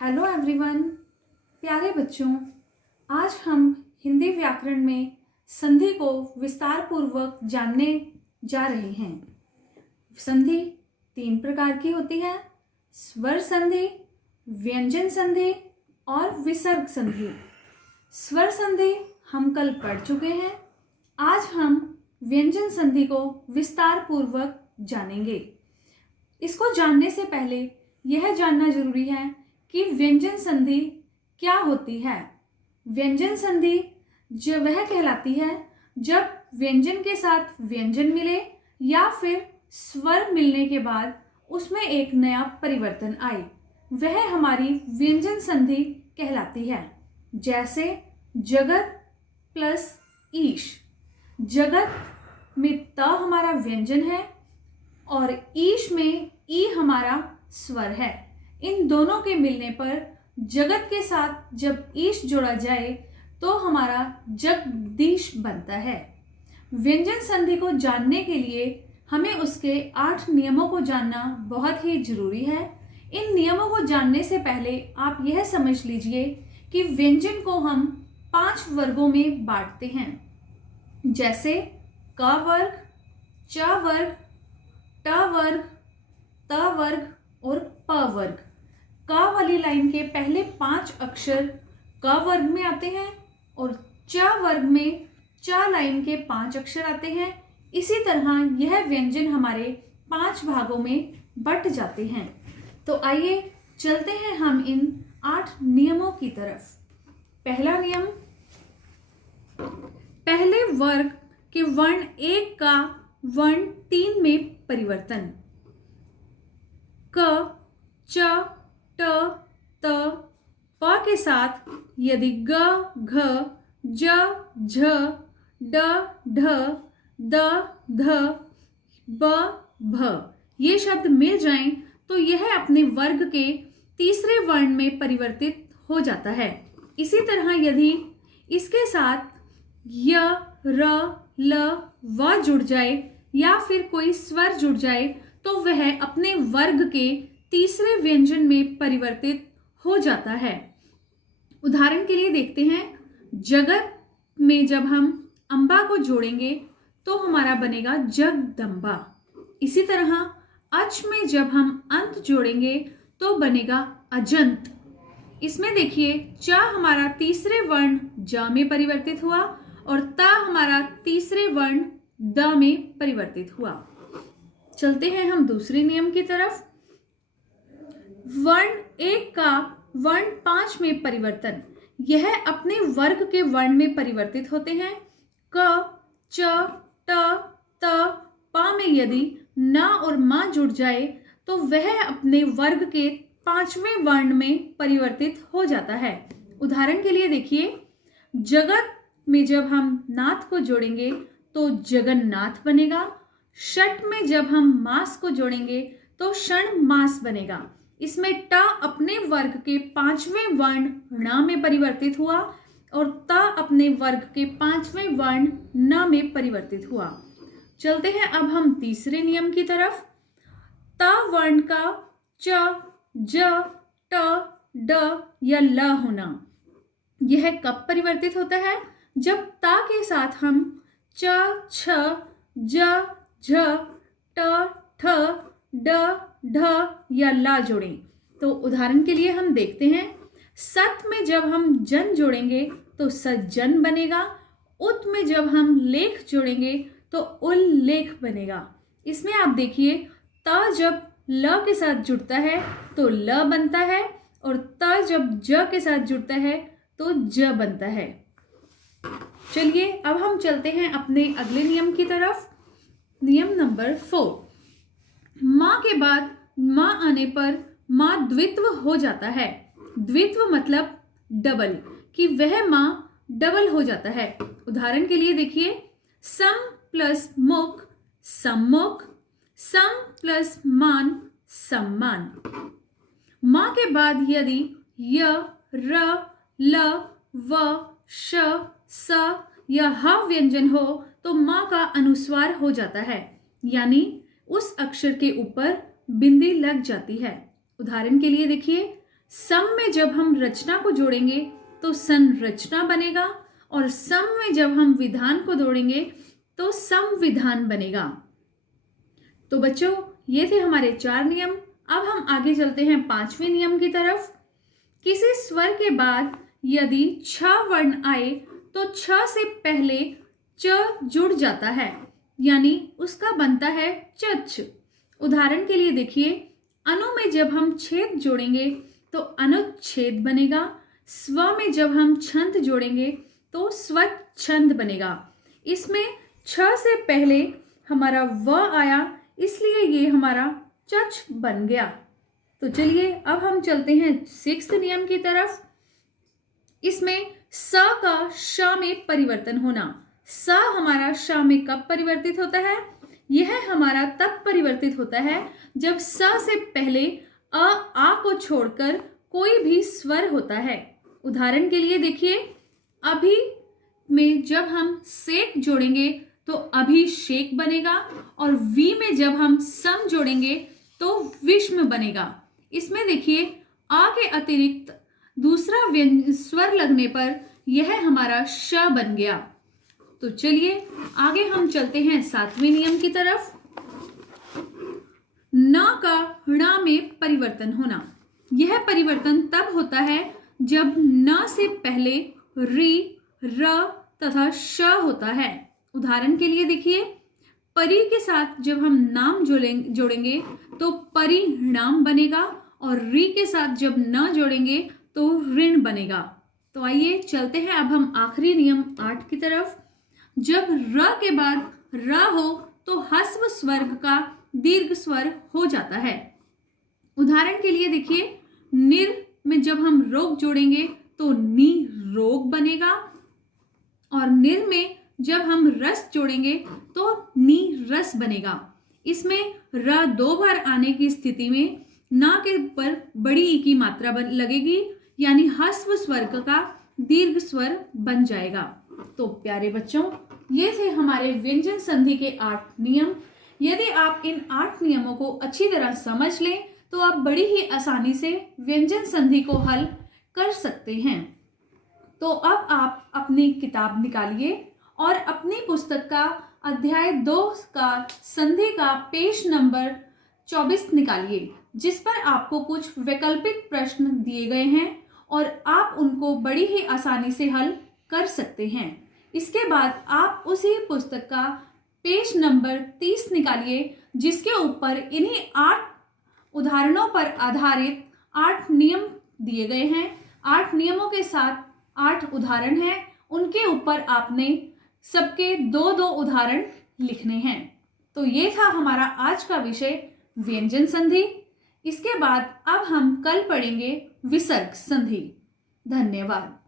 Hello everyone, प्यारे बच्चों। आज हम हिंदी व्याकरण में संधि को विस्तार पूर्वक जानने जा रहे हैं। संधि 3 प्रकार की होती है: स्वर संधि, व्यंजन संधि और विसर्ग संधि। स्वर संधि हम कल पढ़ चुके हैं। आज हम व्यंजन संधि को विस्तार पूर्वक जानेंगे। इसको जानने से पहले यह जानना जरूरी है कि व्यंजन संधि क्या होती है। व्यंजन संधि जो वह कहलाती है जब व्यंजन के साथ व्यंजन मिले या फिर स्वर मिलने के बाद उसमें एक नया परिवर्तन आए, वह हमारी व्यंजन संधि कहलाती है। जैसे जगत प्लस ईश। जगत में त हमारा व्यंजन है और ईश में ई हमारा स्वर है। इन दोनों के मिलने पर जगत के साथ जब ईश जोड़ा जाए तो हमारा जगदीश बनता है। व्यंजन संधि को जानने के लिए हमें उसके 8 नियमों को जानना बहुत ही जरूरी है। इन नियमों को जानने से पहले आप यह समझ लीजिए कि व्यंजन को हम 5 वर्गों में बांटते हैं। जैसे क वर्ग, च वर्ग, ट वर्ग, त वर्ग और प वर्ग। क वाली लाइन के पहले 5 अक्षर क वर्ग में आते हैं और च वर्ग में च लाइन के 5 अक्षर आते हैं। इसी तरह यह व्यंजन हमारे 5 भागों में बट जाते हैं। तो आइए चलते हैं हम इन 8 नियमों की तरफ। पहला नियम, पहले वर्ग के वर्ण 1 का वर्ण 3 में परिवर्तन। क, च, ट, त, प के साथ यदि ग, घ, ज, झ, ड, ढ, द, ध, ब, भ ये शब्द मिल जाएं तो यह अपने वर्ग के तीसरे वर्ण में परिवर्तित हो जाता है। इसी तरह यदि इसके साथ य, र, ल, व जुड़ जाए या फिर कोई स्वर जुड़ जाए तो वह अपने वर्ग के तीसरे व्यंजन में परिवर्तित हो जाता है। उदाहरण के लिए देखते हैं, जगत में जब हम अम्बा को जोड़ेंगे तो हमारा बनेगा जगदम्बा। इसी तरह अच में जब हम अंत जोड़ेंगे तो बनेगा अजंत। इसमें देखिए, च हमारा तीसरे वर्ण ज में परिवर्तित हुआ और त हमारा तीसरे वर्ण द में परिवर्तित हुआ। चलते हैं हम दूसरे नियम की तरफ। वर्ण 1 का वर्ण 5 में परिवर्तन। यह अपने वर्ग के वर्ण में परिवर्तित होते हैं। क, च, ट, त, प में यदि न और म जुड़ जाए तो वह अपने वर्ग के 5वें वर्ण में परिवर्तित हो जाता है। उदाहरण के लिए देखिए, जगत में जब हम नाथ को जोड़ेंगे तो जगन्नाथ बनेगा। षट में जब हम मास को जोड़ेंगे तो क्षण मास बनेगा। इसमें ट अपने वर्ग के 5वें वर्ण ण में परिवर्तित हुआ और त अपने वर्ग के 5वें वर्ण न में परिवर्तित हुआ। चलते हैं अब हम तीसरे नियम की तरफ। त वर्ण का च, ज, ट, ड या ल होना। यह कब परिवर्तित होता है? जब ता के साथ हम च, छ, ज, झ, ट, ठ, ड, ढ या ला जोड़ें। तो उदाहरण के लिए हम देखते हैं, सत में जब हम जन जोड़ेंगे तो सज्जन बनेगा। उत में जब हम लेख जोड़ेंगे तो उल्लेख बनेगा। इसमें आप देखिए, त जब ल के साथ जुड़ता है तो ल बनता है और त जब ज के साथ जुड़ता है तो ज बनता है। चलिए अब हम चलते हैं अपने अगले नियम की तरफ। नियम नंबर 4। माँ के बाद माँ आने पर माँ द्वित्व हो जाता है। द्वित्व मतलब डबल, कि वह माँ डबल हो जाता है। उदाहरण के लिए देखिए, सम प्लस मुख सम्मुख, सम प्लस मान सम्मान। माँ के बाद यदि य, र, ल, व, श, स या ह व्यंजन हो तो माँ का अनुस्वार हो जाता है, यानी उस अक्षर के ऊपर बिंदी लग जाती है। उदाहरण के लिए देखिए, सम में जब हम रचना को जोड़ेंगे तो संरचना बनेगा, और सम में जब हम विधान को जोड़ेंगे तो संविधान बनेगा। तो बच्चों, ये थे हमारे 4 नियम। अब हम आगे चलते हैं 5वें नियम की तरफ। किसी स्वर के बाद यदि 6 वर्ण आए तो 6 से पहले च जुड़ जाता है, यानी उसका बनता है चच। उदाहरण के लिए देखिए, अनु में जब हम छेद जोड़ेंगे तो अनुच्छेद बनेगा। स्व में जब हम छंद जोड़ेंगे तो स्वच्छंद बनेगा। इसमें 6 से पहले हमारा व आया, इसलिए ये हमारा चच बन गया। तो चलिए अब हम चलते हैं 6th नियम की तरफ। इसमें स का श में परिवर्तन होना। स हमारा श में कब परिवर्तित होता है? यह हमारा तब परिवर्तित होता है जब स से पहले आ को छोड़कर कोई भी स्वर होता है। उदाहरण के लिए देखिए, अभी में जब हम सेक जोड़ेंगे तो अभिषेक बनेगा, और वी में जब हम सम जोड़ेंगे तो विष्म बनेगा। इसमें देखिए, आ के अतिरिक्त दूसरा स्वर लगने पर यह हमारा श बन गया। तो चलिए आगे हम चलते हैं 7वें नियम की तरफ। न का ण में परिवर्तन होना। यह परिवर्तन तब होता है जब न से पहले रि, र तथा श होता है। उदाहरण के लिए देखिए, परी के साथ जब हम नाम जोड़ेंगे तो परिणाम बनेगा, और री के साथ जब न जोड़ेंगे तो ऋण बनेगा। तो आइए चलते हैं अब हम आखिरी नियम 8 की तरफ। जब र के बाद र हो तो ह्रस्व स्वर्ग का दीर्घ स्वर हो जाता है। उदाहरण के लिए देखिए, निर में जब हम रोग जोड़ेंगे तो नी रोग बनेगा, और निर में जब हम रस जोड़ेंगे तो नी रस बनेगा। इसमें र 2 बार आने की स्थिति में ना के ऊपर बड़ी ई की मात्रा लगेगी, यानी ह्रस्व स्वर्ग का दीर्घ स्वर बन जाएगा। तो प्यारे बच्चों, ये थे हमारे व्यंजन संधि के 8 नियम। यदि आप इन 8 नियमों को अच्छी तरह समझ लें तो आप बड़ी ही आसानी से व्यंजन संधि को हल कर सकते हैं। तो अब आप अपनी किताब निकालिए और अपनी पुस्तक का अध्याय 2 का संधि का पेज नंबर 24 निकालिए, जिस पर आपको कुछ वैकल्पिक प्रश्न दिए गए हैं और आप उनको बड़ी ही आसानी से हल कर सकते हैं। इसके बाद आप उसी पुस्तक का पेज नंबर 30 निकालिए, जिसके ऊपर इन्हीं 8 उदाहरणों पर आधारित 8 नियम दिए गए हैं। 8 नियमों के साथ 8 उदाहरण हैं, उनके ऊपर आपने सबके 2-2 उदाहरण लिखने हैं। तो ये था हमारा आज का विषय व्यंजन संधि। इसके बाद अब हम कल पढ़ेंगे विसर्ग संधि। धन्यवाद।